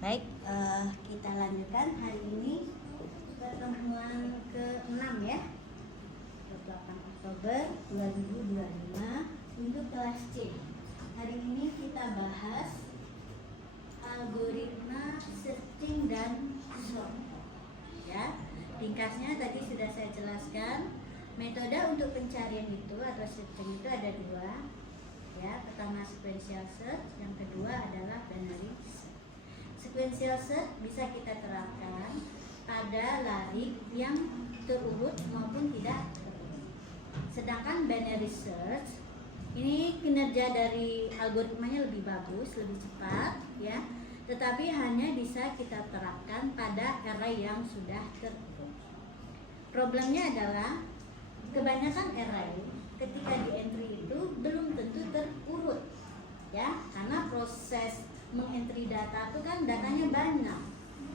Baik, kita lanjutkan hari ini pertemuan ke-6 ya, 28 Oktober 2025 untuk kelas C. Hari ini kita bahas algoritma searching dan sort. Ya, ringkasnya tadi sudah saya jelaskan. Metode untuk pencarian itu atau searching itu ada dua. Ya, pertama sequential search, yang kedua adalah binary search. Sequential search bisa kita terapkan pada lari yang terurut maupun tidak terurut. Sedangkan binary search ini kinerja dari algoritmanya lebih bagus, lebih cepat ya. Tetapi hanya bisa kita terapkan pada array yang sudah terurut. Problemnya adalah kebanyakan array ketika di entry itu belum tentu terurut ya, karena proses mengentry data itu kan datanya banyak.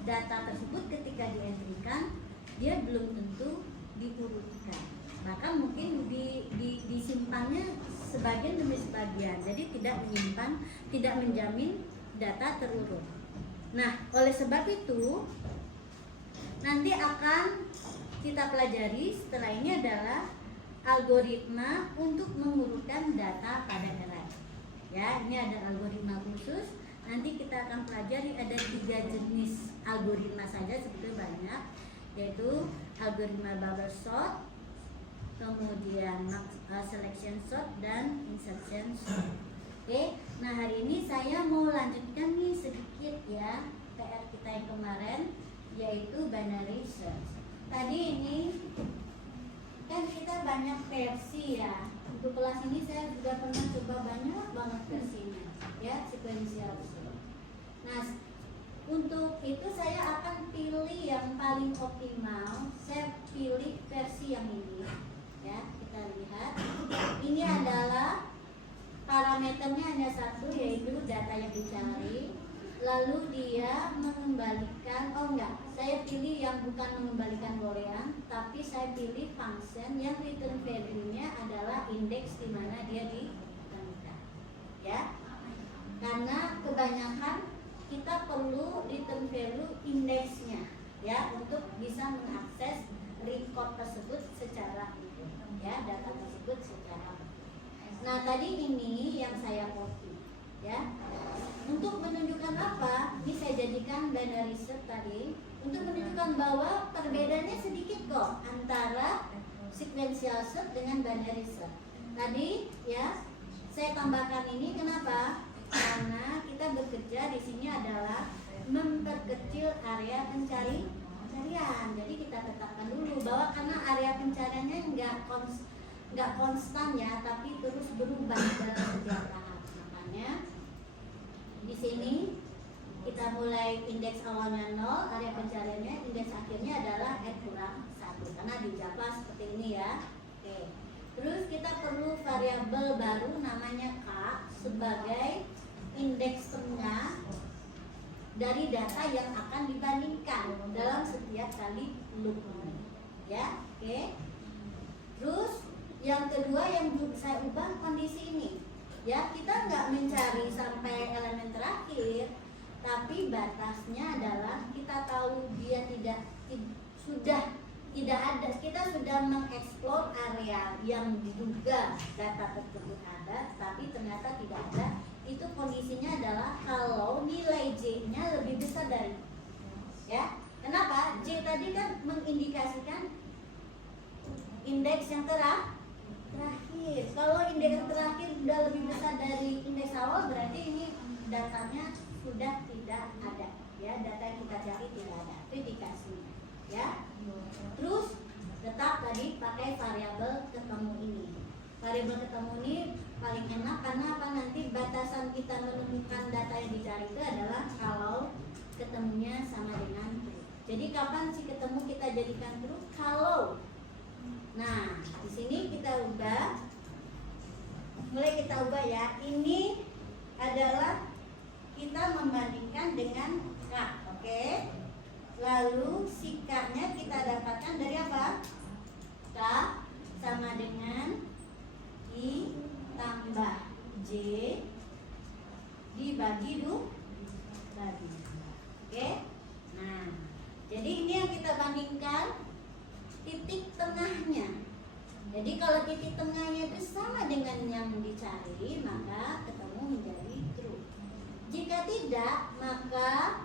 Data tersebut ketika dientrikan dia belum tentu diurutkan, bahkan mungkin disimpannya sebagian demi sebagian, jadi tidak menyimpan, tidak menjamin data terurut. Nah, oleh sebab itu nanti akan kita pelajari setelah ini adalah algoritma untuk mengurutkan data pada array. Ya, ini ada algoritma khusus. Nanti kita akan pelajari ada 3 jenis algoritma saja, sebetulnya banyak, yaitu algoritma bubble sort, kemudian selection sort, dan insertion sort. Oke, nah hari ini saya mau lanjutkan nih sedikit ya PR kita yang kemarin, yaitu binary search. Tadi ini kan kita banyak versi ya. Untuk kelas ini saya juga pernah coba banyak banget versinya ya, sequential search. Nah, untuk itu saya akan pilih yang paling optimal. Saya pilih versi yang ini ya. Kita lihat ini adalah parameternya hanya satu, yaitu data yang dicari. Lalu dia mengembalikan, saya pilih yang bukan mengembalikan boolean, tapi saya pilih function yang return value-nya adalah indeks di mana dia ditemukan. Ya, karena kebanyakan kita perlu return value indeksnya, ya, untuk bisa mengakses record tersebut secara utuh, ya, data tersebut secara utuh. Nah, tadi ini yang saya copy, ya. Untuk menunjukkan apa? Ini saya jadikan binary search tadi untuk menunjukkan bahwa perbedaannya sedikit kok antara sequential search dengan binary search. Tadi ya saya tambahkan ini kenapa? Karena kita bekerja di sini adalah memperkecil area pencarian. Jadi kita tetapkan dulu bahwa karena area pencariannya nggak konstan ya, tapi terus berubah dalam setiap tahap. Makanya di sini kita mulai indeks awalnya 0, area pencariannya, indeks akhirnya adalah n-1 karena di Java seperti ini ya. Oke. Terus kita perlu variabel baru namanya k sebagai indeks tengah dari data yang akan dibandingkan dalam setiap kali loop. Ya, oke. Terus yang kedua yang saya ubah kondisi ini. Ya, kita nggak mencari sampai elemen terakhir, tapi batasnya adalah kita tahu dia sudah tidak ada, kita sudah mengeksplor area yang diduga data tersebut ada, tapi ternyata tidak ada. Itu kondisinya adalah kalau nilai J-nya lebih besar dari, ya. Kenapa? J tadi kan mengindikasikan indeks yang terakhir. Kalau indeks yang terakhir sudah lebih besar dari indeks awal, berarti ini datanya sudah tidak ada, ya, data yang kita cari tidak ada, itu indikasinya, ya. Terus tetap tadi pakai variabel ketemu ini. Variabel ketemu ini paling enak karena apa? Nanti batasan kita menemukan data yang dicari itu adalah kalau ketemunya sama dengan true. Jadi kapan sih ketemu kita jadikan true? Kalau nah, di sini kita mulai kita ubah ya. Ini adalah kita membandingkan dengan K, oke? Lalu si K-nya kita dapatkan dari apa? K sama dengan I tambah J dibagi 2. Oke. Nah, jadi ini yang kita bandingkan titik tengahnya. Jadi kalau titik tengahnya itu sama dengan yang dicari, maka ketemu menjadi true. Jika tidak, maka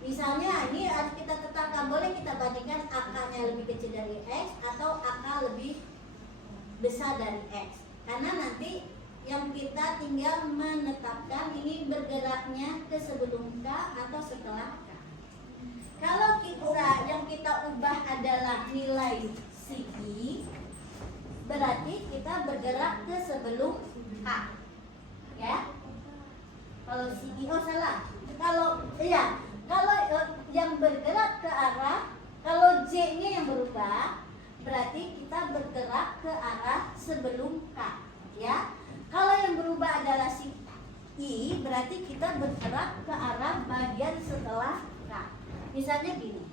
misalnya ini harus kita tetapkan, boleh kita bandingkan AK-nya lebih kecil dari X atau AK lebih besar dari X. Karena nanti yang kita tinggal menetapkan ini bergeraknya ke sebelum K atau setelah K. Kalau yang kita ubah adalah nilai si I, berarti kita bergerak ke sebelum K. Ya. Kalau si I, oh salah. Kalau yang bergerak ke arah, kalau J-nya yang berubah, berarti kita bergerak ke arah sebelum K. Ya. Kalau yang berubah adalah si I, berarti kita bergerak ke arah bagian setelah K. Misalnya gini,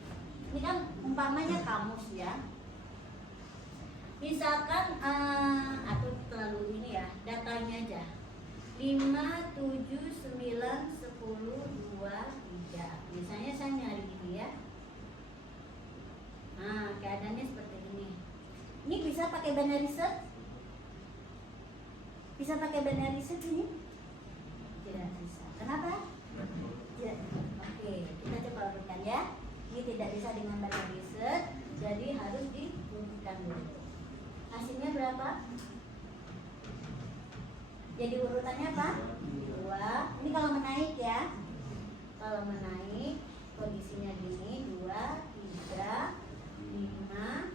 ini kan umpamanya kamus ya. Misalkan atau terlalu ini ya, datanya aja 5, 7, 9, 10, 2, 3. Misalnya saya nyari gini ya. Nah, keadaannya seperti ini. Ini bisa pakai binary search? Bisa pakai binary search ini? Tidak bisa. Kenapa? Tidak. Oke, kita coba urutkan ya. Ini tidak bisa dengan binary search, jadi harus diurutkan dulu. Hasilnya berapa? Jadi urutannya apa? 2. Ini kalau menaik ya. Kalau menaik kondisinya gini, 2, 3, 5,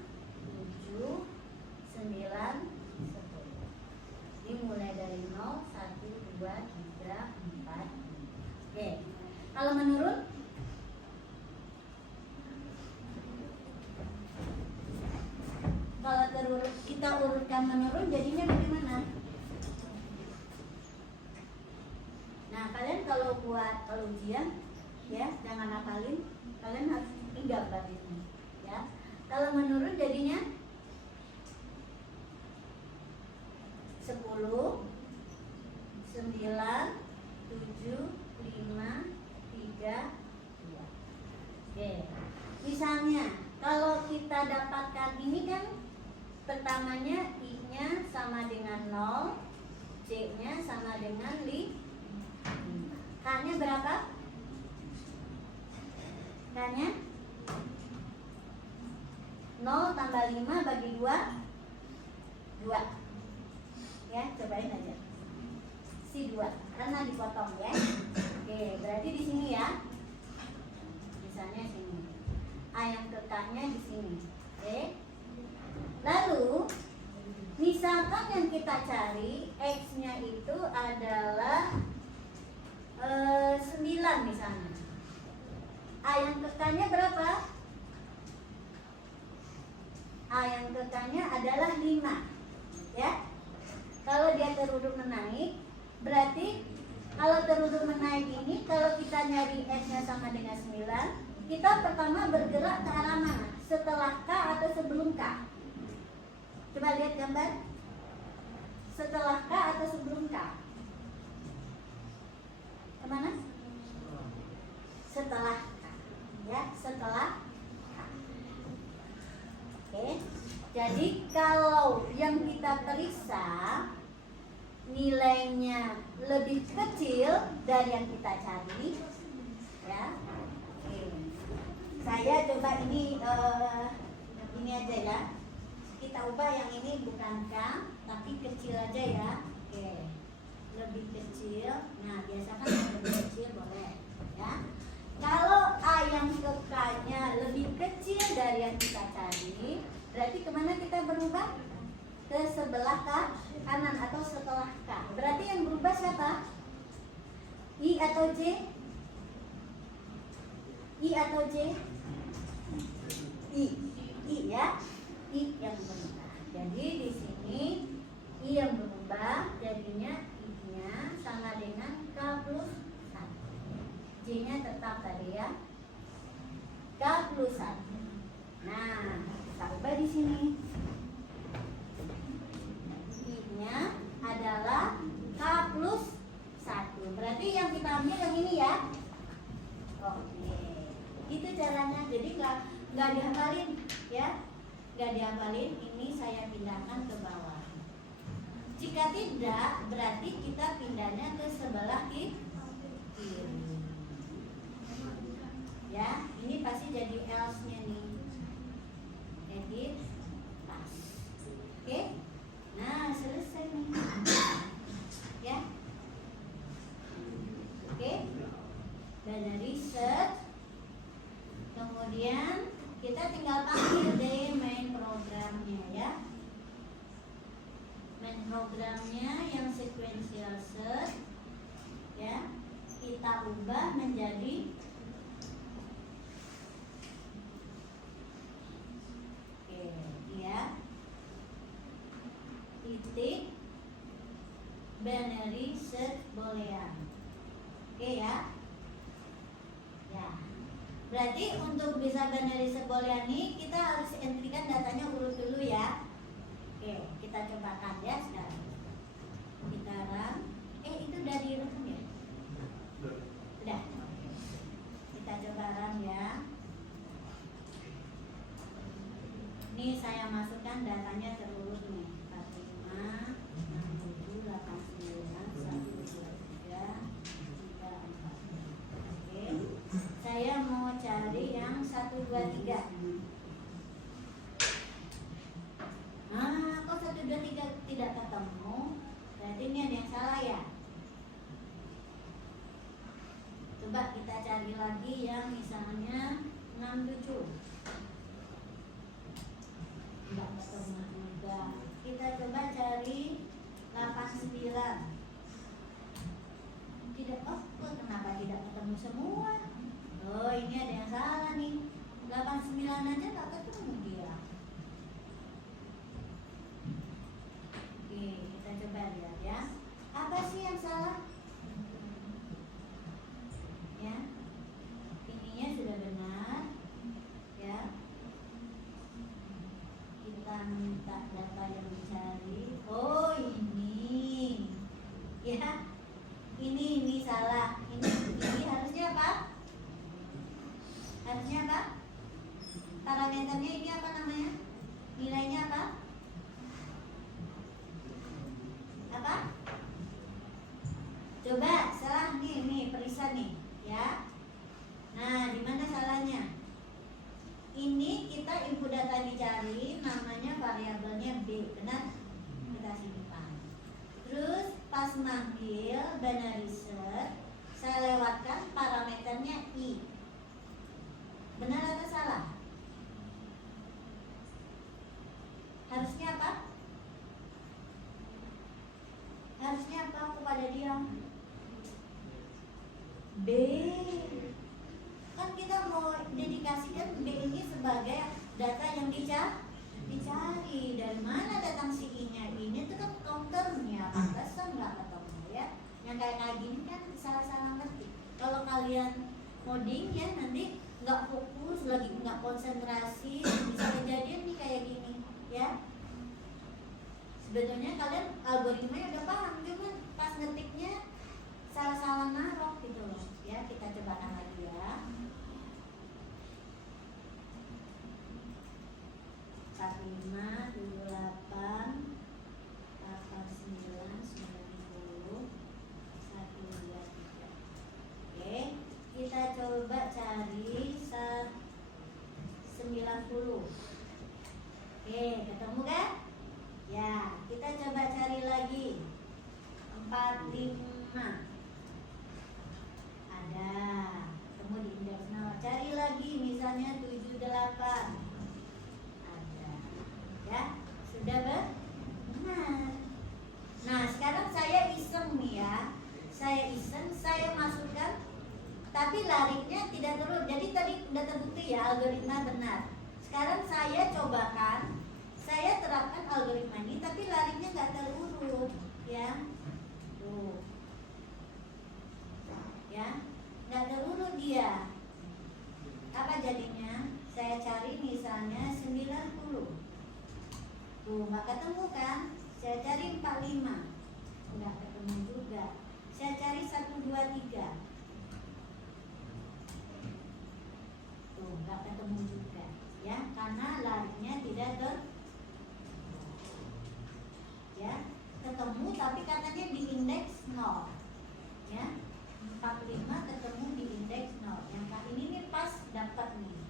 7, 9, 10. Ini mulai dari 0, 1, 2, 3, 4. Oke. Kalau menurun? Kalau kita urutkan menurun, jadinya bagaimana? Nah, kalian kalau ujian ya, jangan hafalin, kalian harus gambar ini ya. Kalau menurun jadinya 10, 9, 7, 5, 3, 2. Oke. Misalnya kalau kita dapatkan ini kan pertamanya I-nya sama dengan 0, C-nya sama dengan 5. K-nya berapa? K-nya 0 tambah 5 bagi 2, 2. Ya, cobain aja. Si 2, karena dipotong ya. Oke, berarti di sini ya. Misalnya sini. A yang ke K-nya di sini. Oke. Lalu misalkan yang kita cari X-nya itu adalah 9 misalnya. A yang ke K-nya berapa? A yang ke K-nya adalah 5. Ya. Kalau dia terurut menaik, berarti kalau terurut menaik ini, kalau kita nyari X-nya sama dengan 9, kita pertama bergerak ke arah mana? Setelah K atau sebelum K? Coba lihat gambar. Setelah K atau sebelum K? Kemana? Setelah K. Ya, setelah K. Oke. Jadi kalau yang kita periksa nilainya lebih kecil dari yang kita cari, ya. Oke. Saya coba ini aja ya. Kita ubah yang ini bukan K, tapi kecil aja ya. Oke. Lebih kecil. Nah, biasakan yang lebih kecil boleh, ya. Kalau A yang ke K-nya lebih kecil dari yang kita cari, berarti kemana kita berubah? Ke sebelah kanan atau setelah K. Berarti yang berubah siapa? I atau J? I atau J? I ya. I yang berubah. Jadi di sini I yang berubah, jadinya I-nya sama dengan K plus 1. J-nya tetap tadi ya. K plus 1. Nah, kita ubah di sini. I-nya adalah K plus 1. Berarti yang kita ambil yang ini ya. Oke. Itu caranya. Jadi nggak dihafalin ya, nggak dihafalin. Ini saya pindahkan ke bawah. Jika tidak, berarti kita pindahnya ke sebelah kiri. Ya, ini pasti jadi else-nya nih. Edit, pas. Oke? Nah, selesai nih. Ya. Oke? Binary search. Kemudian kita tinggal panggil deh main programnya ya. Main programnya yang sequential search ya, kita ubah menjadi titik binary search boolean. Oke ya. Ya. Berarti untuk bisa binary search boolean ini kita harus entrykan datanya urut dulu ya. Oke, kita cobakan ya sekarang. Kita run. Itu udah di run ya? Udah. Kita coba run ya. Ini saya masukkan datanya terurut nih. 45, 67, 89, 123, 34. Oke. Saya mau cari yang 123. Kok 123 tidak ketemu? Berarti ini ada yang salah ya. Coba kita cari lagi yang misalnya 67. Tidak ketemu juga. Kita coba cari 89. Tidak, kenapa tidak ketemu semua? Oh, ini ada yang salah nih. 89 aja tak ketemu dia. Oke, kita coba lihat ya. Apa sih yang salah? Ya, ininya sudah benar. Ya, kita minta data yang dicari. Oh, ini. Ya, ini salah. Ini harusnya apa? Harusnya apa? Parameternya ini apa namanya? Nilainya apa? Apa? Coba salah nih perisan nih, ya. Nah, di mana salahnya? Ini kita input data dicari, namanya variabelnya B, benar? Kita simpan. Terus pas manggil binary search, saya lewatkan parameternya I. Benar atau salah? Harusnya apa? Harusnya apa kepada dia? B. Kan kita mau dedikasikan B ini sebagai data yang dicari. Dari mana datang si I-nya? Ini tuh kan counternya, pantesan nggak ketemu ya. Yang kayak gini kan salah-salah ngerti. Kalau kalian coding ya nanti nggak fokus lagi, nggak konsentrasi, bisa kejadian nih kayak gini ya. Sebetulnya kalian algoritmanya udah paham, cuman pas ngetiknya salah-salah naruh gitu loh ya. Kita cobakan lagi ya. 45, 78, 89, 90, 123. Oke, kita coba cari 90. Oke, ketemu kan? Ya, kita coba cari lagi 45. Ada, ketemu di indeks 0. Cari lagi misalnya 78. Ada. Ya, sudah benar. Nah, sekarang saya iseng nih ya. Saya masukkan, tapi lariknya tidak terurut. Jadi tadi sudah terbukti ya algoritma benar. Sekarang saya cobakan, saya terapkan algoritma ini, tapi lariknya nggak terurut, ya. Tuh, ya, nggak terurut dia. Apa jadinya? Saya cari misalnya 90. Tuh, nggak ketemu kan? Saya cari 45. Nggak ketemu juga. Saya cari 123. nggak ketemu juga, ya, karena larinya tidak ya, ketemu tapi katanya di indeks 0, ya, 45 ketemu di indeks 0. Yang kali ini nih pas dapat nih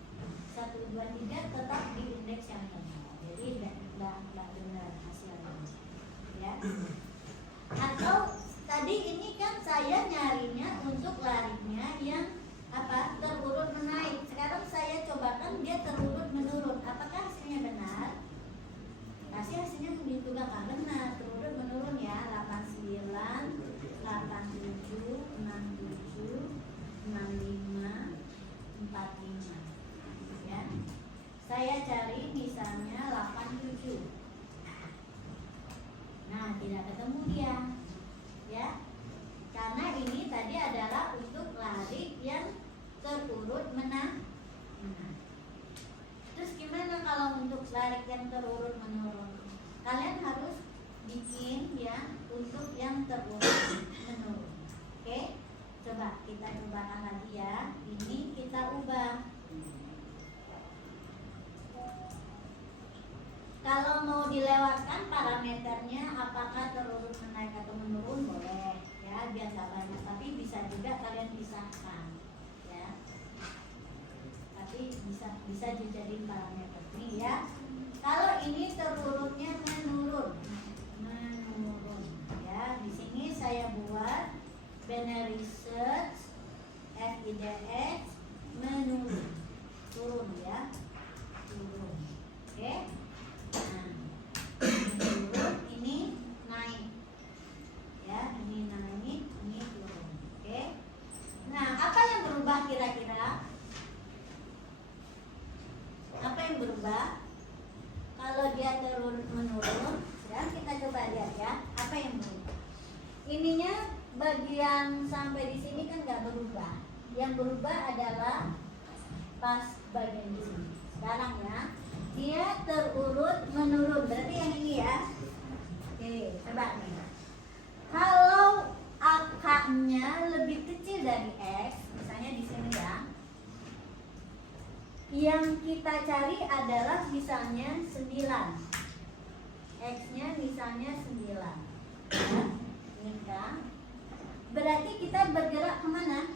1, 2, 3 tetap di indeks yang 0, jadi nggak benar hasilnya, ya. Atau tadi ini kan saya nyarinya untuk larinya yang apa, terurut menaik. Sekarang saya cobakan dia terurut menurun. Apakah hasilnya benar? Hasilnya begitu juga kan benar, terurut menurun ya. 89, 87, 67, 65, 45. Ya. Saya cari misalnya 87. Nah, tidak ketemu dia. Ya. Karena ini tadi adalah untuk lari yang terurut menang. Terus gimana kalau untuk lari yang terurut menurun? Kalian harus bikin ya untuk yang terurut menurun. Oke? Coba kita cobakan lagi ya. Ini kita ubah. Kalau mau dilewatkan parameternya apakah terurut menaik atau menurun boleh ya, biar nggak banyak, tapi bisa juga kalian pisahkan ya, tapi bisa dijadiin parameter nih ya. Kalau ini terurutnya menurun ya, di sini saya buat binary search FIDX menurun, turun ya, turun. Oke. Nah, turun, ini naik ya, ini naik, ini turun. Oke. Nah, apa yang berubah kira-kira? Apa yang berubah? Kalau dia turun menurun, sekarang kita coba lihat ya, apa yang berubah? Ininya bagian sampai di sini kan nggak berubah. Yang berubah adalah pas bagian di sini. Sekarang ya, dia terurut menurun, berarti yang ini ya. Oke, coba nih. Kalau AK-nya lebih kecil dari X, misalnya di sini ya, yang kita cari adalah misalnya 9, X-nya misalnya 9 ya, ini kan. Berarti kita bergerak kemana?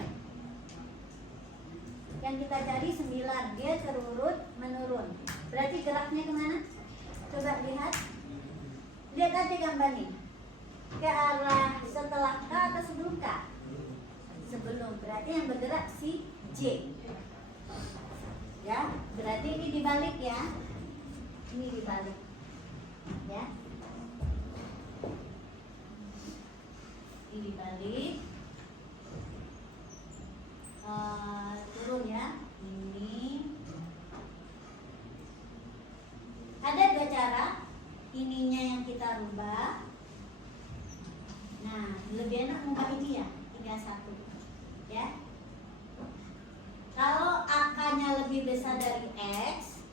Yang kita cari 9, dia terurut menurun. Berarti geraknya kemana? Coba lihat. Lihat aja gambar nih. Ke arah setelah K atau sebelum K? Sebelum. Berarti yang bergerak si J. Ya, berarti ini dibalik ya. Ini dibalik. Ya. Ini dibalik. Turun ya. Ini. Ada dua cara. Ininya yang kita rubah. Nah, lebih enak mengubah ini ya, 31. Ya. Kalau AK-nya lebih besar dari X,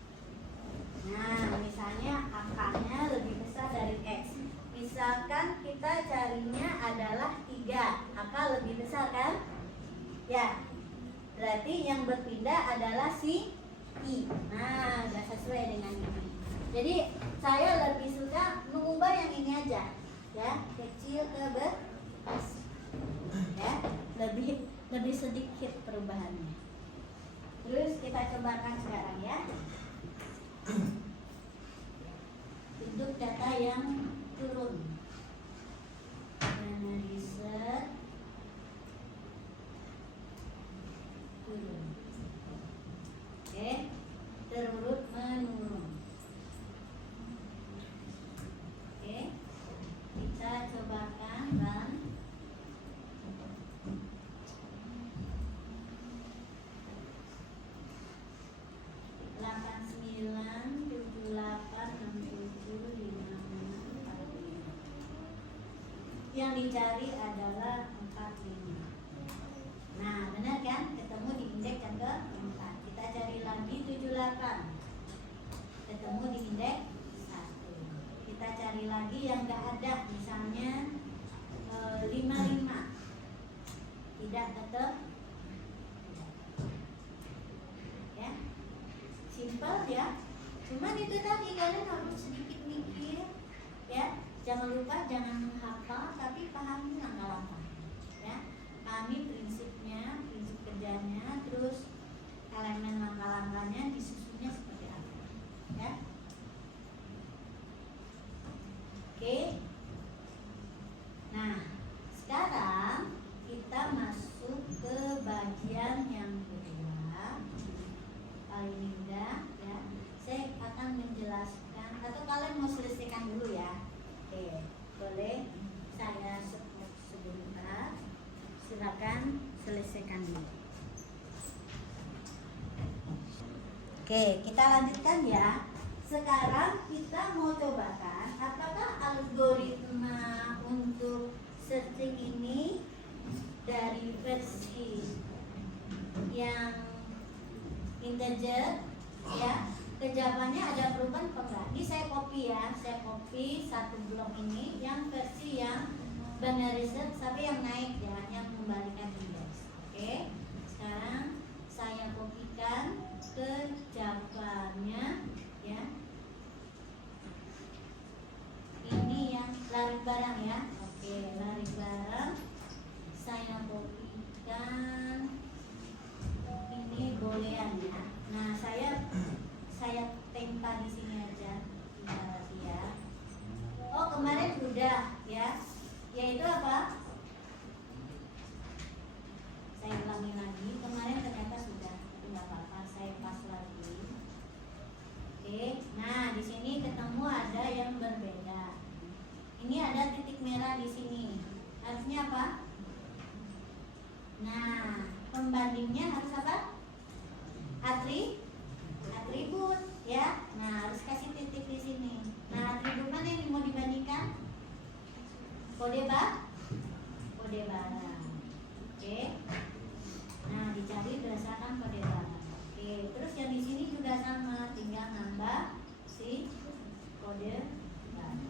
nah misalnya AK-nya lebih besar dari X. Misalkan kita carinya adalah 3, AK lebih besar kan? Ya, berarti yang berpindah adalah si I. Nah, sudah sesuai dengan ini. Jadi saya lebih suka mengubah yang ini aja, ya, kecil ke besar, ya, lebih sedikit perubahannya. Terus kita cobakan sekarang ya, untuk data yang turun. Analisa turun. Oke, terurut menurun. Oke, kita cobakan dan yang dicari adalah 45. Nah, benar kan? Ketemu di indeks yang ke-4. Kita cari lagi 78. Ketemu di indeks 1. Kita cari lagi yang enggak ada, misalnya 55. Tidak ketemu. Ya. Simpel ya. Cuman itu tadi kalian harus sedikit mikir ya. Jangan lupa, jangan menghafal, tapi pahami langkah-langkah ya. Pahami prinsipnya, prinsip kerjanya, terus elemen langkah-langkahnya disusunnya seperti apa ya. Oke. Nah, sekarang kita masuk ke bagian yang kedua, paling mudah ya. Saya akan menjelaskan, atau kalian mau selesaikan dulu ya. Oke, boleh saya sebentar. Silakan selesaikan dulu. Oke, kita lanjutkan ya. Sekarang kita mau cobakan apakah algoritma untuk searching ini dari versi yang integer ya. Jawabannya ada perubahan apa enggak? Ini saya copy ya, saya copy satu blok ini yang versi yang binary search tapi yang naik ya, yang membalikan indeks. Oke, sekarang saya kopikan ke jawabannya ya. Ini yang lari barang ya. Oke, lari barang saya kopikan, ini boolean ya. Nah, saya tempa di sini aja ya. Oh, kemarin udah ya. Yaitu apa? Saya ulangi lagi. Kemarin ternyata sudah, tidak apa-apa. Saya pas lagi. Oke. Nah, di sini ketemu ada yang berbeda. Ini ada titik merah di sini. Harusnya apa? Nah, pembandingnya harus apa? Atribut ya. Nah, harus kasih titik di sini. Nah, atribut mana yang mau dibandingkan? Kode barang. Oke. Nah, dicari berdasarkan kode barang. Oke, terus yang di sini juga sama, tinggal nambah si kode barang.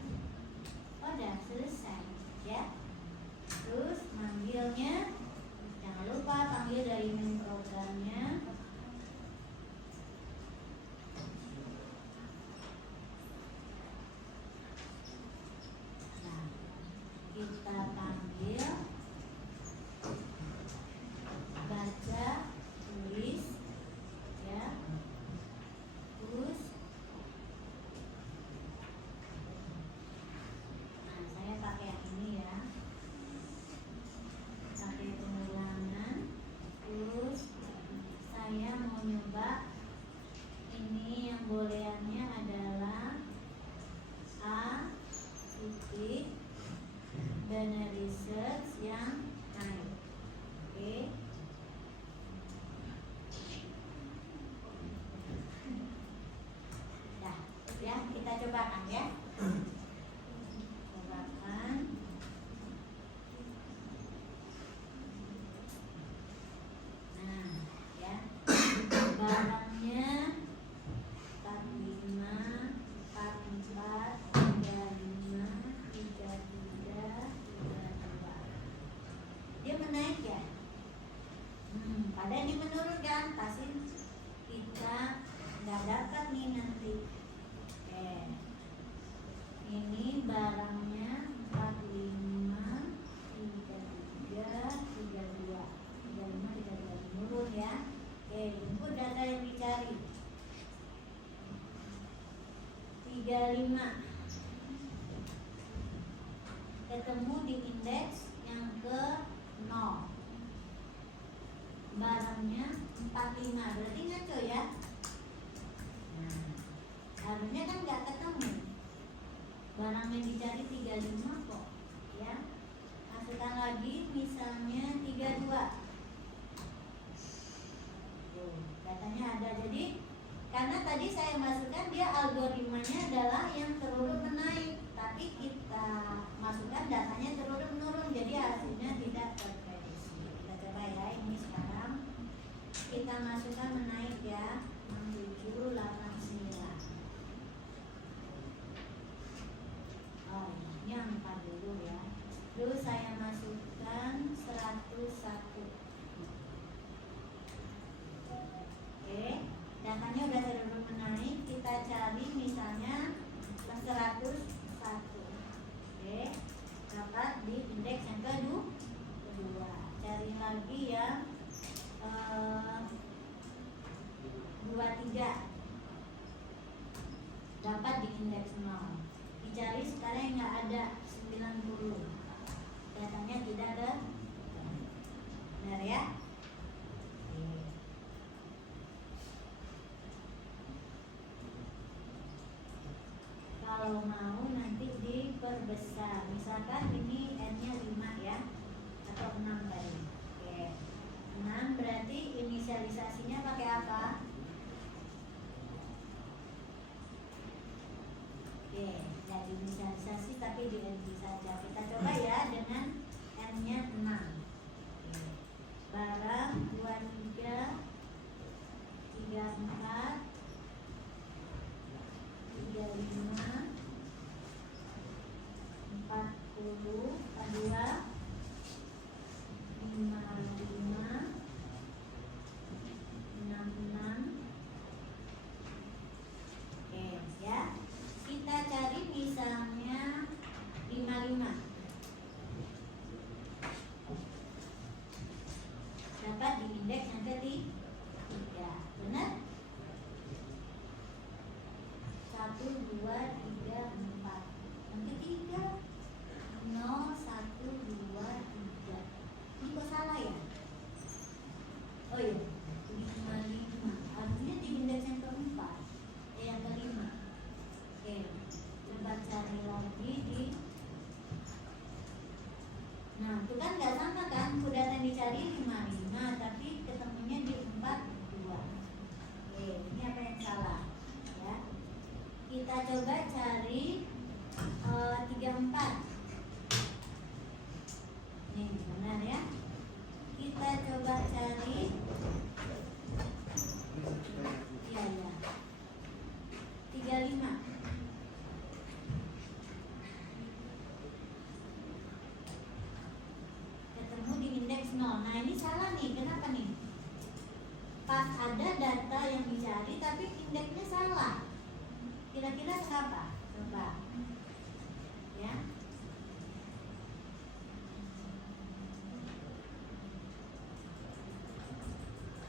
Udah selesai ya. Terus manggilnya jangan lupa panggil dari main programnya. Kita panggil baca tulis ya, terus nah saya pakai yang ini ya, pakai pengulangan. Terus saya mau nyoba ini yang booleannya adalah A titik binary search yang naik. Oke. Dah, ya kita cobakan ya. Cobakan. Nah, ya. Barangnya 45, 44, 35, 33, dia menaik ya. Pada ini menurun kan, pasti kita nggak dapat nih nanti. Oke, ini barangnya 45, 33, 32, 35, 33 menurun ya. Oke, input data yang dicari 35, ketemu di indeks yang ke 0. Barangnya 45, berarti ngaco ya. Nah, harusnya kan nggak ketemu. Barang yang dicari 35 kok ya. Masukkan lagi misalnya 32. Datanya ada. Jadi karena tadi saya masukkan, dia algoritmanya adalah yang terurut menaik, tapi kita masukkan datanya terurut menurun, jadi hasilnya tidak terprediksi. Kita coba ya, ini sekarang kita masukkan menaik ya, 67, 89. Oh, ini yang 4 dulu ya. Terus saya masukkan 101. Oke, datanya udah terurut 3 dapat di indeks 0. Dicari sekarang yang nggak ada 90. Kelihatannya tidak ada. Benar ya? Kalau mau nanti diperbesar. Misalkan ini n-nya 5 ya, atau 6 tadi. Oke. 6 berarti inisialisasinya pakai apa? Oke, jadi inisialisasi tapi di NG saja. Kita coba ya dengan n-nya 6. Oke. Barang 23 34 35 40 42 55 66. Oke ya, kita cari misalnya 55. Dapat di indeks yang ketiga. Benar? 1, 2, 3, 4. Yang ketiga 0, 1, 2, 3. Ini kok salah ya? Oh iya, 55. Artinya di indeks yang keempat, yang kelima. Oke, coba cari lagi di. Nah, itu kan nggak sama kan? Udah yang dicari 55, tapi ketemunya di 42. Oke, ini apa yang salah? Ya, kita coba cari 34. Nih, benar ya? Kita coba cari. Iya ya. 35. Ketemu di indeks 0. Nah, ini salah nih. Kenapa nih? Pas ada data yang dicari tapi indeksnya salah. Kira-kira kenapa? Coba. Ya.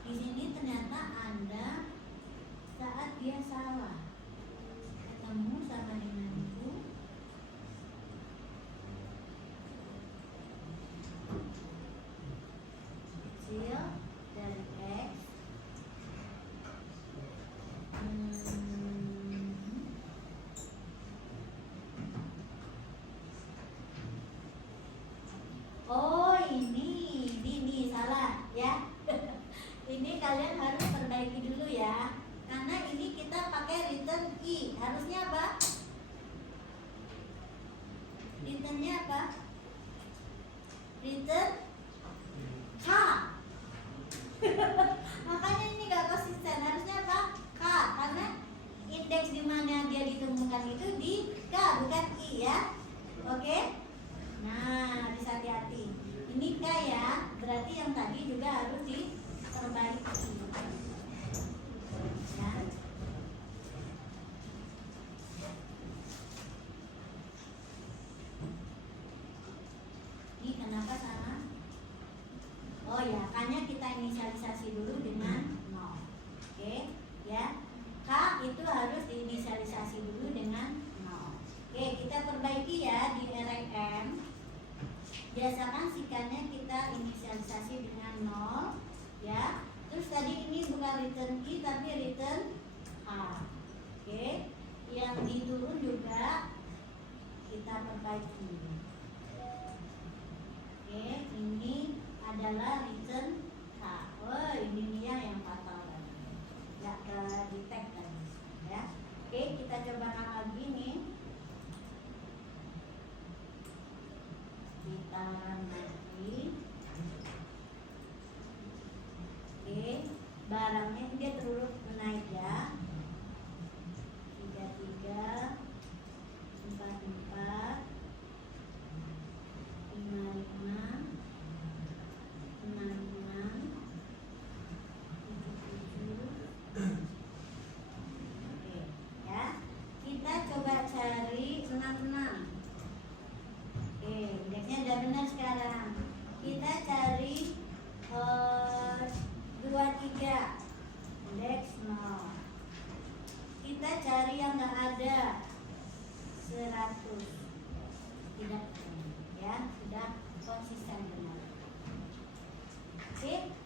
Di sini ternyata ada saat dia salah. Ketemu sama dengan itu. Kecil dari X. Oh, ini salah ya. Ini kalian harus perbaiki dulu ya. Karena ini kita pakai return I. Harusnya apa? Returnnya apa? Return K. Makanya ini gak konsisten. Harusnya apa? K. Karena indeks di mana dia ditemukan itu di K, bukan I ya. Oke? Nah, harus hati-hati. Ini K ya. Berarti yang tadi juga harus diperbaiki. Ya. Ini kenapa salah? Oh ya, K-nya kita inisialisasi dulu dengan 0. Oke, ya. K itu harus diinisialisasi dulu dengan 0. Oke, kita perbaiki ya di RM. Biasakan sikannya kita inisialisasi dengan 0, ya. Terus tadi ini bukan return I tapi return H. Oke, yang diturun juga kita perbaiki. Oke, ini adalah return H. Oh, ini dia yang fatal tadi. Nggak ke detect tadi, ya. Oke, kita coba lagi nih. Ditahan lagi. Oke, barangnya dia terus naik ya. 33, 44, 55, 66, 77. Oke, ya. Kita coba cari 66. Oke, indeksnya udah benar sekarang. Kita cari 23, indeks 0.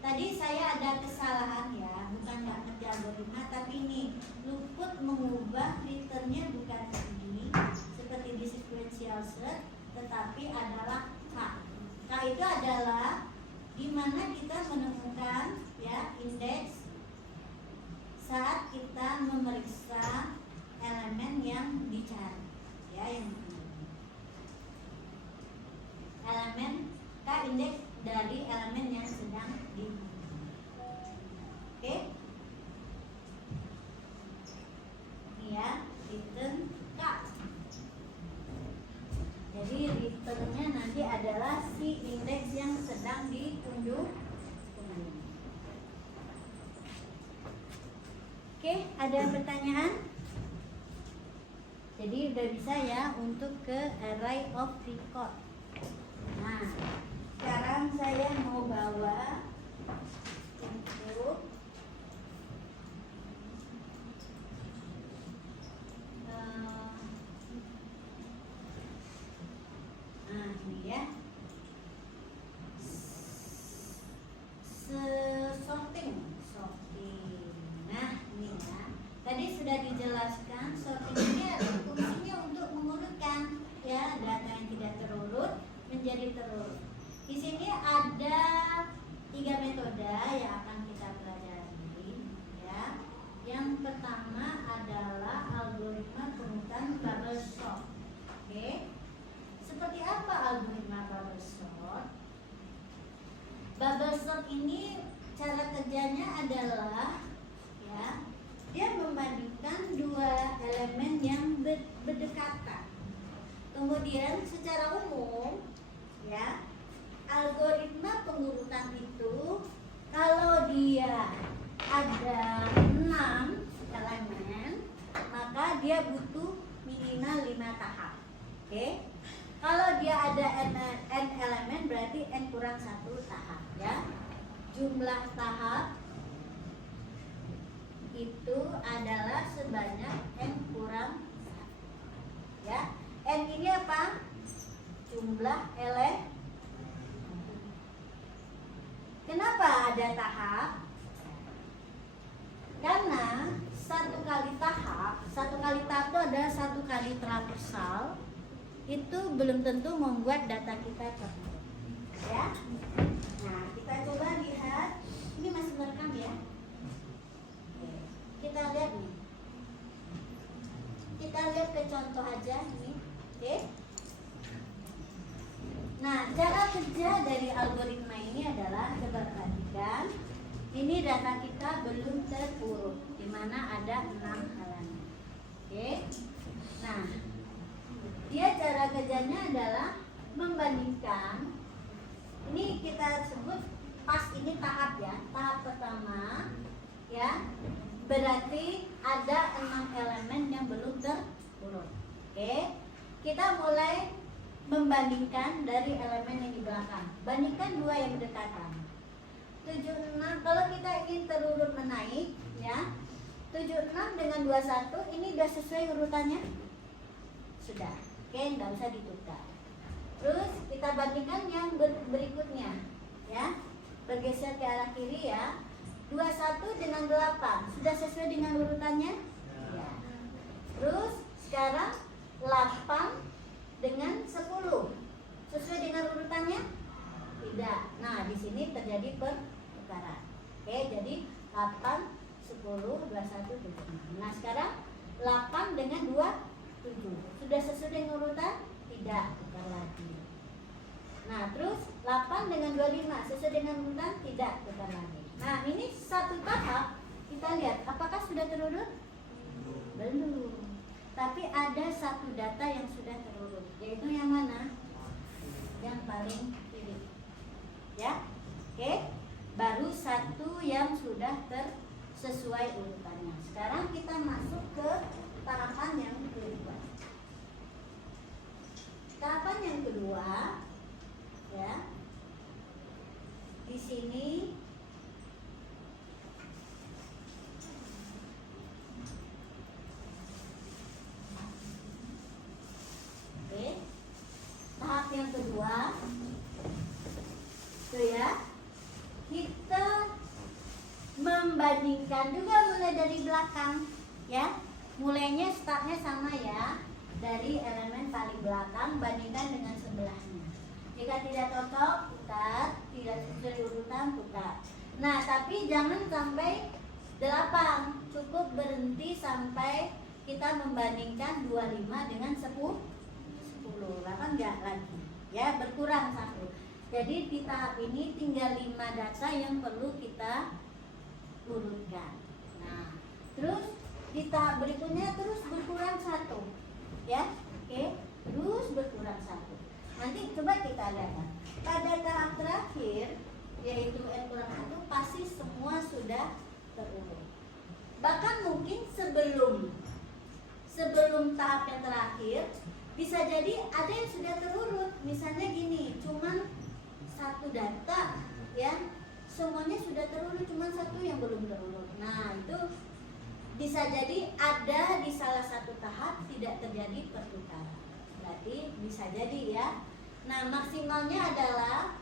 Tadi saya ada kesalahan ya, bukan nggak ngerti algoritma, tapi ini luput mengubah returnnya bukan ini seperti di sequential search, tetapi adalah K. K itu adalah di mana kita menemukan ya indeks saat kita memeriksa elemen yang dicari, ya yang elemen K indeks dari elemen yang sedang di. Oke, ini ya return K. Jadi returnnya nanti adalah si indeks yang sedang diunduh. Oke, ada pertanyaan? Jadi udah bisa ya untuk ke array of record. Nah, sekarang saya mau bawa untuk ini ya sorting. Nah ini ya, tadi sudah dijelaskan sorting ini adalah fungsinya untuk mengurutkan ya data yang tidak terurut menjadi terurut. Di sini ada 3 metode yang akan kita pelajari ya. Yang pertama adalah algoritma pengurutan bubble sort. Oke. Seperti apa algoritma bubble sort? Bubble sort ini cara kerjanya adalah ya, dia membandingkan 2 elemen yang berdekatan. Kemudian secara umum ya, algoritma pengurutan itu kalau dia ada 6 elemen, maka dia butuh minimal 5 tahap. Oke. Kalau dia ada n elemen berarti n kurang 1 tahap ya. Jumlah tahap itu adalah sebanyak n kurang 1 ya. N ini apa? Jumlah elemen. Kenapa ada tahap? Karena 1 kali tahap itu adalah 1 kali traversal, itu belum tentu membuat data kita tertutup ya. Nah, kita coba lihat, ini masih merekam ya. Oke. Kita lihat nih, kita lihat ke contoh aja nih. Oke. Nah, cara kerja dari algoritma ini adalah, coba perhatikan, ini data kita belum terurut, di mana ada 6 halaman. Oke. Nah, dia cara kerjanya adalah membandingkan. Ini kita sebut pas ini tahap ya. Tahap pertama ya, berarti ada 6 elemen yang belum terurut. Oke. Kita mulai membandingkan dari elemen yang di belakang. Bandingkan 2 yang berdekatan. 76, kalau kita ingin terurut menaik ya, 76 dengan 21 ini sudah sesuai urutannya? Sudah. Oke, nggak usah ditukar. Terus kita bandingkan yang berikutnya ya, bergeser ke arah kiri ya. 21 dengan 8 sudah sesuai dengan urutannya? Ya. Terus sekarang 8 dengan 10 sesuai dengan urutannya? Tidak. Nah, di sini terjadi pertukaran. Oke, jadi 8, 10, 21, 26. Nah, sekarang 8 dengan 27 sudah sesuai dengan urutan? Tidak, tukar lagi. Nah, terus 8 dengan 25 sesuai dengan urutan? Tidak, tukar lagi. Nah, ini 1 tahap. Kita lihat apakah sudah terurut? Belum. Tapi ada 1 data yang sudah terurut, yaitu yang mana? Yang paling kiri ya. Oke, baru 1 yang sudah sesuai urutannya. Sekarang kita masuk ke tahapan yang kedua. Tahapan yang kedua ya, di sini tahap yang kedua itu ya, kita membandingkan juga mulai dari belakang, ya. Mulainya startnya sama ya, dari elemen paling belakang bandingkan dengan sebelahnya. Jika tidak cocok, putar. Tidak sesuai urutan, putar. Nah, tapi jangan sampai 8, cukup berhenti sampai kita membandingkan 25 dengan 10. 8 enggak lagi, ya, berkurang 1. Jadi di tahap ini tinggal 5 data yang perlu kita urutkan. Nah, terus di tahap berikutnya terus berkurang 1, ya, oke, terus berkurang 1. Nanti coba kita lihat pada tahap terakhir, yaitu N=1, pasti semua sudah terurut. Bahkan mungkin sebelum tahap yang terakhir bisa jadi ada yang sudah terurut. Misalnya gini, cuman 1 data ya, semuanya sudah terurut, cuman 1 yang belum terurut. Nah, itu bisa jadi ada di salah satu tahap tidak terjadi pertukaran. Berarti bisa jadi ya. Nah, maksimalnya adalah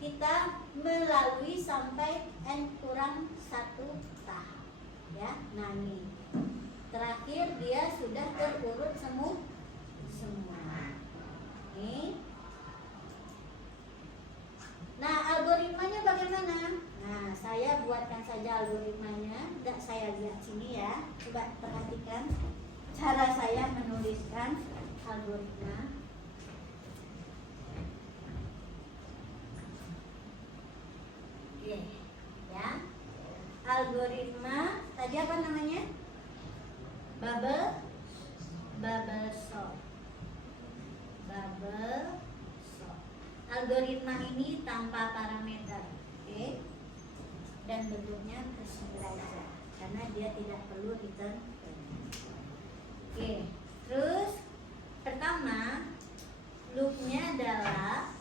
kita melalui sampai N=1 tahap ya. Nah, ini terakhir dia sudah terurut semua. Ini. Nah, algoritmanya bagaimana? Nah, saya buatkan saja algoritmanya. Tidak saya lihat sini ya. Coba perhatikan cara saya menuliskan algoritma. Oke, ya. Algoritma tadi apa namanya? Bubble sort. Algoritma ini tanpa parameter, oke? Dan bentuknya bersederhana karena dia tidak perlu return. Oke, terus pertama loopnya adalah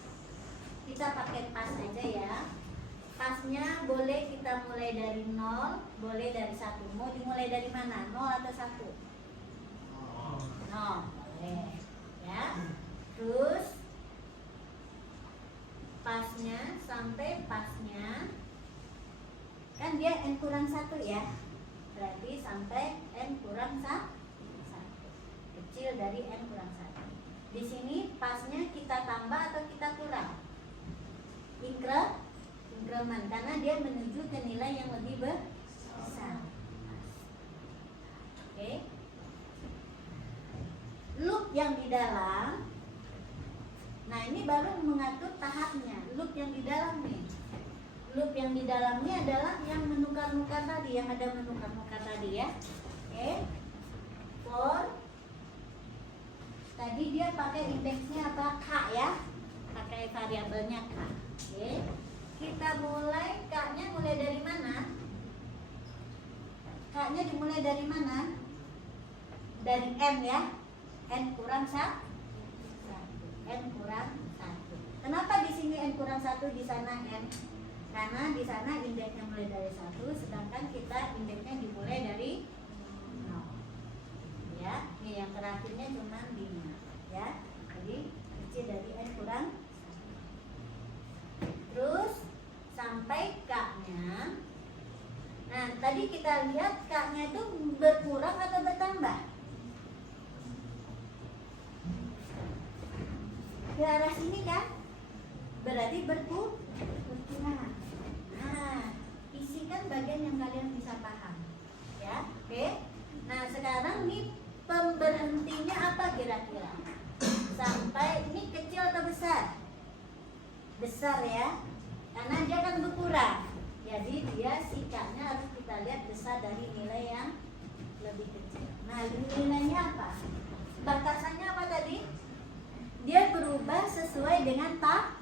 kita pakai pas aja ya. Pasnya boleh kita mulai dari 0, boleh dari 1. Mau dimulai dari mana? 0 atau 1? 0, boleh ya. Terus pasnya sampai pasnya kan dia N=1 ya, berarti sampai N=1, kecil dari N=1. Di sini pasnya kita tambah atau kita kurang? Increment, karena dia menuju ke nilai yang lebih besar. Oke. Loop yang di dalam. Nah, ini baru mengatur tahapnya. Loop yang di dalam nih. Loop yang di dalamnya adalah yang menukar-nukar tadi, yang ada menukar-nukar tadi ya. Oke. For tadi dia pakai indeksnya apa? K ya. Pakai variabelnya K. Oke. Kita mulai, K-nya mulai dari mana? K-nya dimulai dari mana? Dari N ya. N=1. N=1. Kenapa di sini N=1, di sana N? Karena di sana indeksnya mulai dari 1, sedangkan kita indeksnya dimulai dari 0. Ya, ini yang terakhirnya cuma 5 ya. Jadi kecil dari N=1. Terus sampai K-nya. Nah, tadi kita lihat K-nya itu berkurang atau bertambah? Ke arah sini kan, berarti berkurang. Nah, isikan bagian yang kalian bisa paham ya. Oke. Nah, sekarang nih pemberhentinya apa kira-kira? Sampai ini kecil atau besar? Besar ya, karena dia akan berkurang. Jadi dia sikapnya harus kita lihat besar dari nilai yang lebih kecil. Nah, nilainya apa? Batasannya apa tadi? Dia berubah sesuai dengan tahap.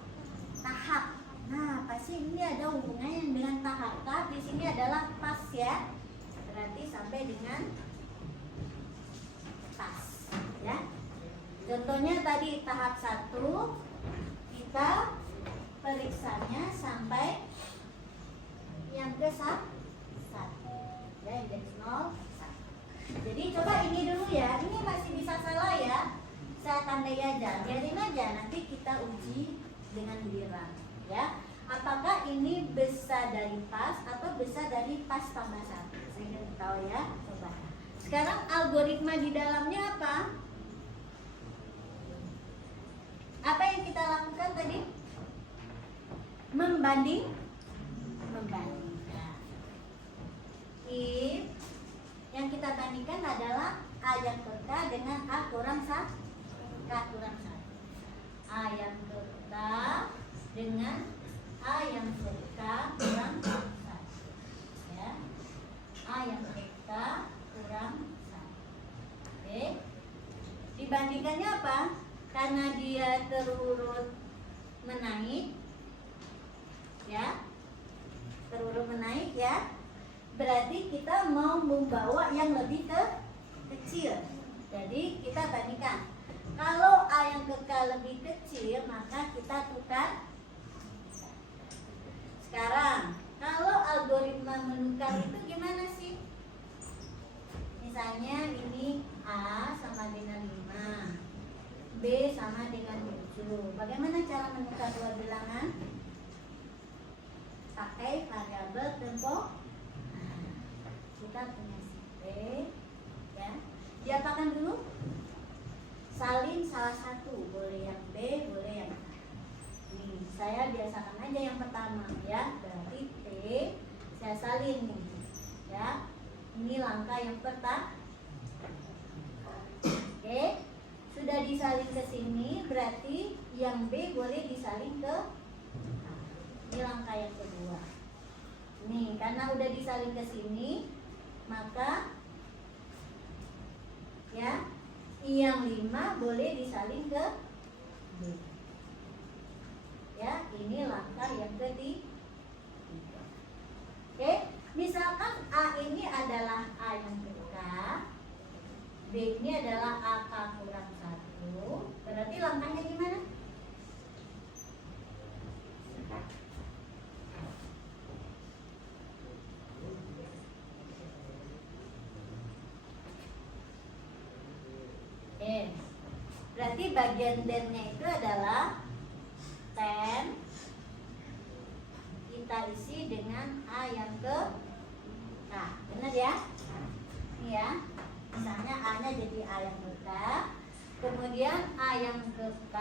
Nah, pasti ini ada hubungannya dengan tahap. Tahap di sini adalah pas ya. Berarti sampai dengan pas ya. Contohnya tadi tahap 1 kita periksanya sampai yang ke 1 ya, indeks 0 1. Jadi coba ini dulu ya. Ini masih bisa salah ya. Saya tandai aja, biarin aja, nanti kita uji dengan bilang ya. Apakah ini besar dari pas atau besar dari pas tambah 1. Saya ingin tahu ya. Coba. Sekarang algoritma di dalamnya apa? Apa yang kita lakukan tadi? Membandingkan. If yang kita bandingkan adalah A yang ke K dengan A kurang 1. K kurang 1. A yang ke K dengan A yang ke K kurang 1. Ya. A yang ke K kurang 1. Oke. Dibandingkannya apa? Karena dia terurut menaik, ya, terurut menaik ya, berarti kita mau membawa yang lebih kecil. Jadi kita bandingkan. Kalau A yang ke K lebih kecil, maka kita tukar. Sekarang, kalau algoritma menukar itu gimana sih? Misalnya ini A sama dengan 5, B sama dengan 7. Bagaimana cara menukar dua bilangan? Pakai variabel tempo. Kita punya si B, ya. Diapakan dulu? Salin salah satu, boleh yang B, boleh yang A. Nih, saya biasakan aja yang pertama, ya. Berarti T saya salin nih, ya. Ini langkah yang pertama. Oke, sudah disalin ke sini, berarti yang B boleh disalin ke A. Ini langkah yang kedua. Nih, karena udah disalin ke sini, maka ya, yang 5 boleh disalin ke B. Ya, ini langkah yang ketiga. Oke, misalkan A ini adalah A yang ke K, B ini adalah AK kurang 1, berarti langkahnya gimana? Berarti bagian den-nya itu adalah 10 kita isi dengan A yang ke K. Benar ya? Ini ya. Misalnya A-nya jadi A yang ke K, kemudian A yang ke K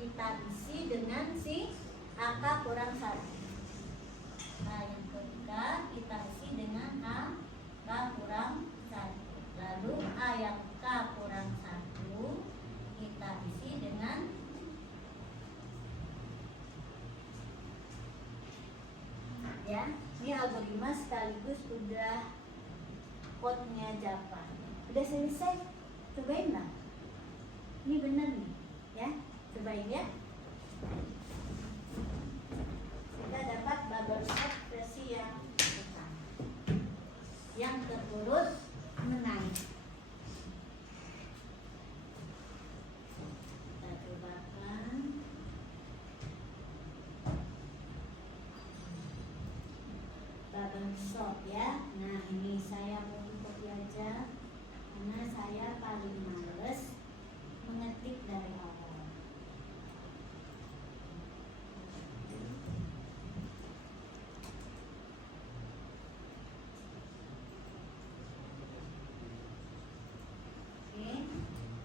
kita isi dengan si AK kurang 1. A yang ke K kita isi dengan AK kurang 1. Lalu A yang K kurang 1 kita isi dengan ya, ini algoritma sekaligus udah code-nya Java. Udah selesai, cobain lah. Ini benar nih, ya, cobain ya. Kita dapat bubble set versi yang pertama, yang terurut menaik. Kita cobakan. Bubble shot ya. Nah, ini saya mau copy aja karena saya paling males mengetik dari awal. Oke,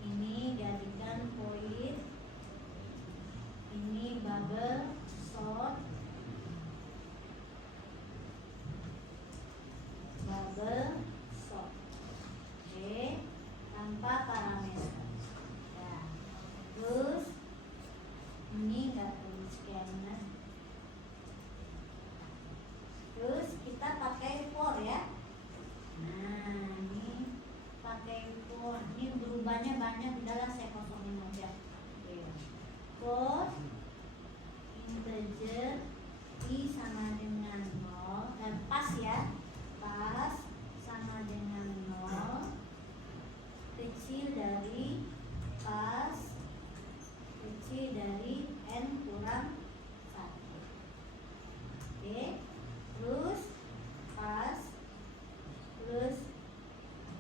ini jadikan void. Ini bubble shot. Bubble shot. Oke, tanpa parameter. Ya. Terus ini nggak perlu scanner. Terus kita pakai for ya. Nah, ini pakai for. Ini berubahnya banyak, udahlah saya kosongin aja. Oke. For integer I sama dengan 0, pas ya. Pas sama dengan 0 kecil dari pas kecil dari n kurang 1. Oke, terus pas plus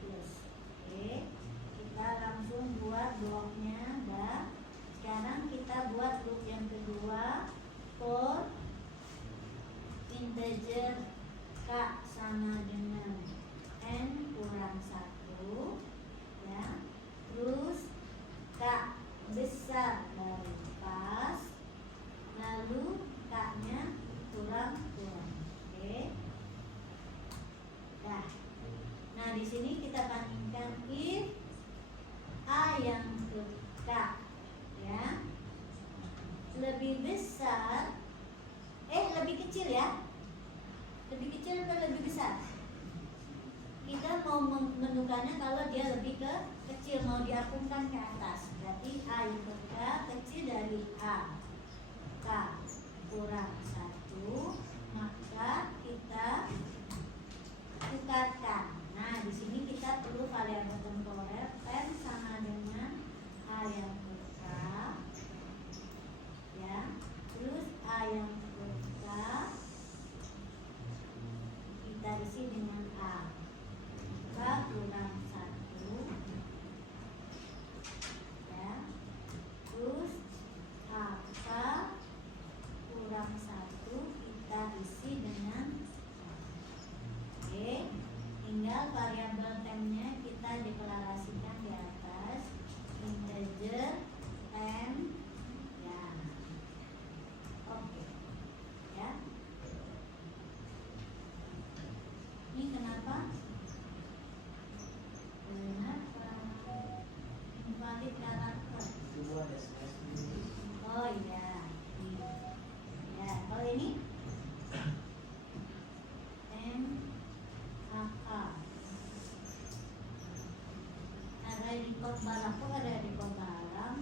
plus. Oke, kita langsung buat bloknya. Dah. Sekarang kita buat loop yang kedua for integer K sama dengan N kurang 1, ya. Terus K besar dari pas, lalu K-nya kurang. Oke. Nah, di sini kita bandingkan if A yang ke K, ya, lebih besar, lebih kecil, ya. Lebih kecil atau lebih besar? Kita mau menukarnya kalau dia lebih ke kecil, mau diakumkan ke atas. Berarti A yang ke K kecil dari A. K kurang 1, maka kita tukarkan. Nah, di sini kita perlu variabel temporer N sama dengan A yang ke K, ya. Terus A yang ke K kita isi dengan A. K kurang 1, ya. Terus AK kurang 1 kita isi dengan, oke. Tinggal variabel temnya kita deklarasikan di atas, integer tem, ya. Oke, ya. Ini kenapa? Invalid karakter. Oh iya. Ya, kalau ini M AK. Ada di kod barang, kok ada di kod barang?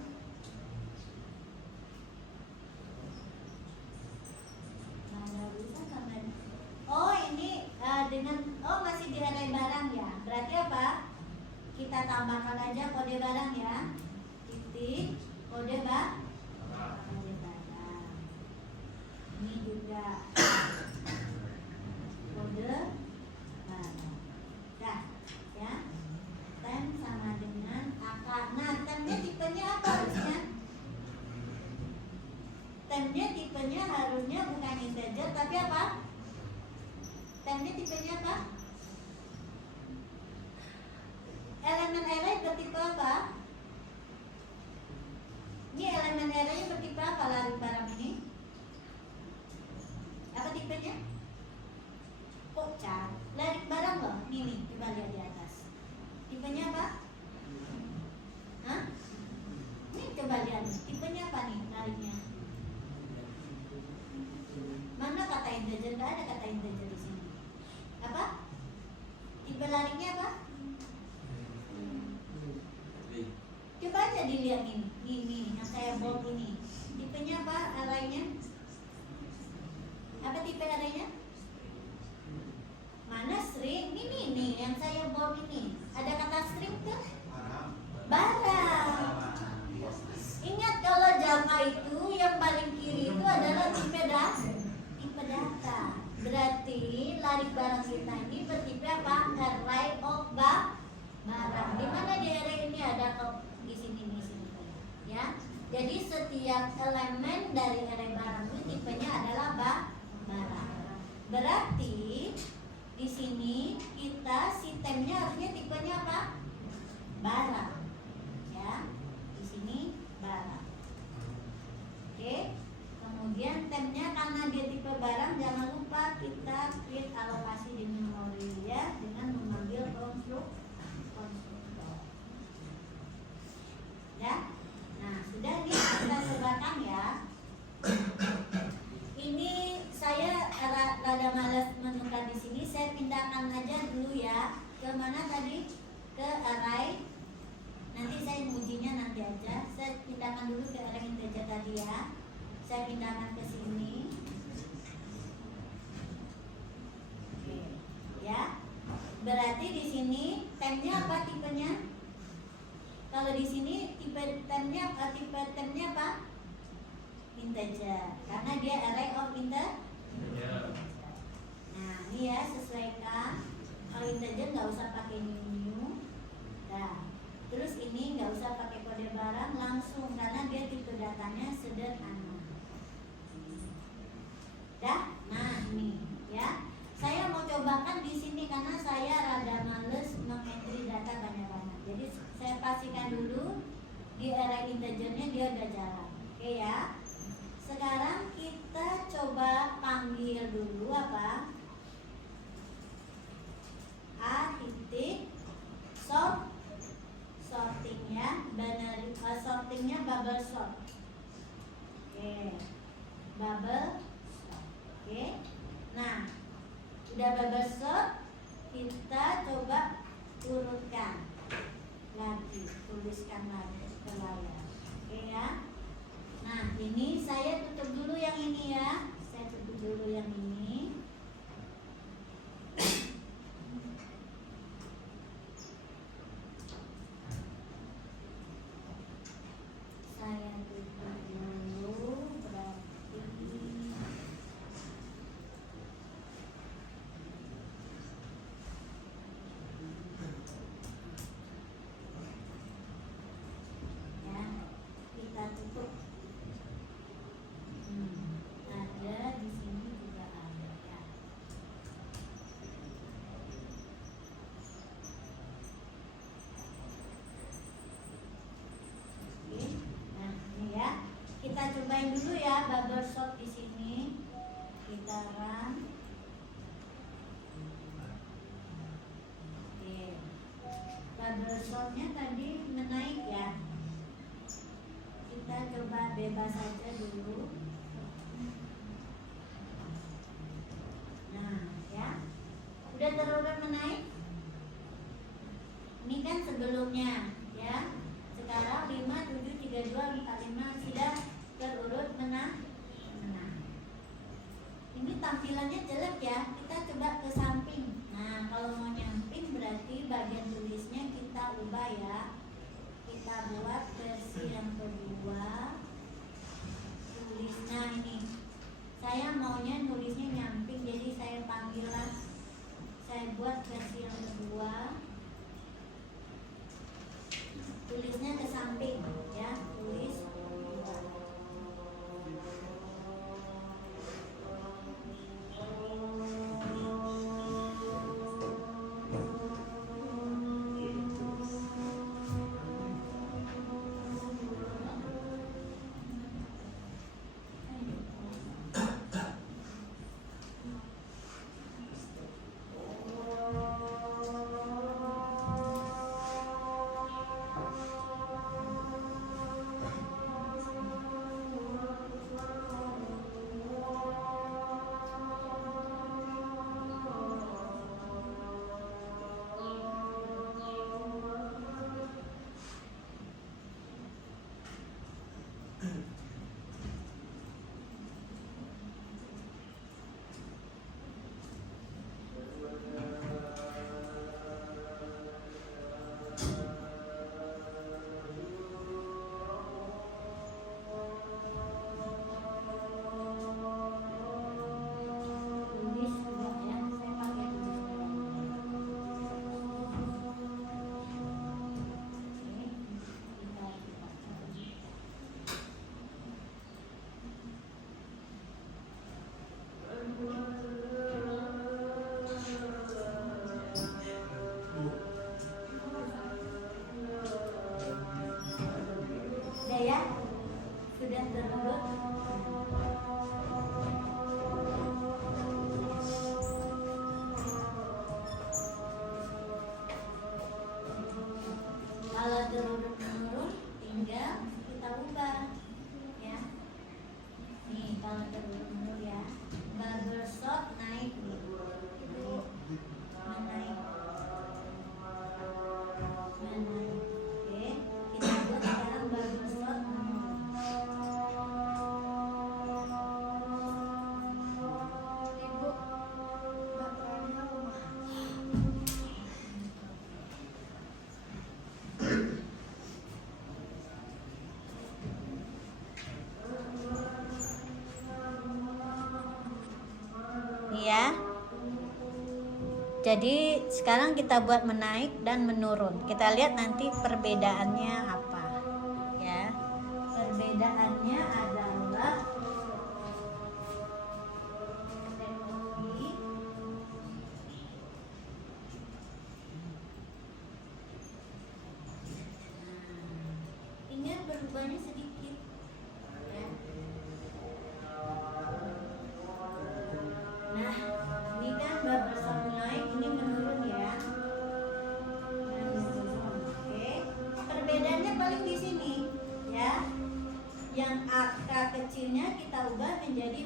Mana bisa sampai? Oh ini dengan masih di array barang, ya. Berarti apa? Kita tambahkan aja kode barang, ya. Titik kode barang. Ini juga kode barang. Dah, ya. Tem sama dengan AK. Nah, temnya tipenya apa harusnya? Temnya tipenya harusnya bukan integer tapi apa? Temnya tipenya apa? Elemen array bertipe apa? Ini elemen array bertipe apa lari barang ini? Apa tipenya? Pokcat. Lari barang loh. Ini coba lihat di atas. Tipenya apa? Hah? Ini coba lihat. Tipenya apa nih larinya? Mana kata integer? Gak ada kata integer di sini. Apa? Tipe larinya apa? Coba aja dilihat ini yang saya bold ini. Tipenya apa arraynya? Apa tipe arraynya? Mana string? Ini yang saya bold ini. Ada kata string tuh? Barang. Ingat kalau Java itu yang paling kiri itu adalah tipe data. Berarti lari barang kita ini bertipe apa? Array of barang. Di mana di array ini ada di sini, ya. Jadi setiap elemen dari array barang itu tipenya adalah barang. Berarti di sini kita sistemnya harusnya tipenya apa? Barang, ya. Di sini barang. Oke. Kemudian temnya karena dia tipe barang, jangan lupa kita create alokasi di memori, ya, dengan memanggil konstruktor. Ya. Nah, sudah nih kita cobakan, ya. Ini saya rada malas menukar di sini, saya pindahkan aja dulu, ya. Ke mana tadi? Ke array. Nanti saya ujinya nanti aja. Saya pindahkan dulu ke array integer tadi, ya. Saya pindahkan ke sini. Oke, ya. Berarti di sini temnya apa tipenya? Kalau di sini tipe temnya apa? Integer. Karena dia array of integer. Nah, ini ya, sesuaikan. Kalau integer nggak usah pakai new. Nah, terus ini nggak usah pakai kode barang langsung karena dia tipe datanya sederhana. Dah, nah ini ya. Saya mau coba pastikan dulu di array integernya dia udah jalan. Oke ya. Sekarang kita coba panggil dulu apa? A titik sort, sortingnya binary, sortingnya bubble sort. Oke, bubble sort. Oke, nah udah bubble sort, kita coba urutkan lagi, tuliskan lagi ke layar. Oke ya. Nah ini saya tutup dulu yang ini ya, saya tutup dulu yang ini. Saya tutup dulu, berarti ya, kita tutup. Ada di sini juga ada ya. Oke, nah ini ya, kita cobain dulu ya bubble sort di sini. Kita run. Oke, bubble sortnya tadi menaik ya. Kita coba bebas saja dulu. Nah ya, udah terurut menaik. Ini kan sebelumnya ya. Sekarang 5, 7, 3, 2, 4, 5 sudah terurut menang. Ini tampilannya jelek ya. Kita coba ke samping. Nah kalau mau nyamping berarti bagian tulisnya kita ubah ya. Kita buat versi yang kedua. Tulis, nah ini saya maunya nulisnya nyamping, jadi saya panggillah, saya buat versi yang kedua, tulisnya ke samping ya, tulis dua. Tulis dua ya, saya pakai tulis dua. Oke, kita buka. Udah ya, sudah terurut. Kalau terurut menurun, tinggal kita ubah ya. Nih kalau terurut menurun ya, bubble sort naik nih, menaik, menaik. Oke, kita buat sekarang bubble sort menurun. Ibu, bapaknya ya. Jadi sekarang kita buat menaik dan menurun. Kita lihat nanti perbedaannya apa. Ya. Perbedaannya adalah teknologi resikonya sedikit ya. Nah ini kan bab mulai ini menurun ya. Oke, perbedaannya paling di sini ya, yang angka kecilnya kita ubah menjadi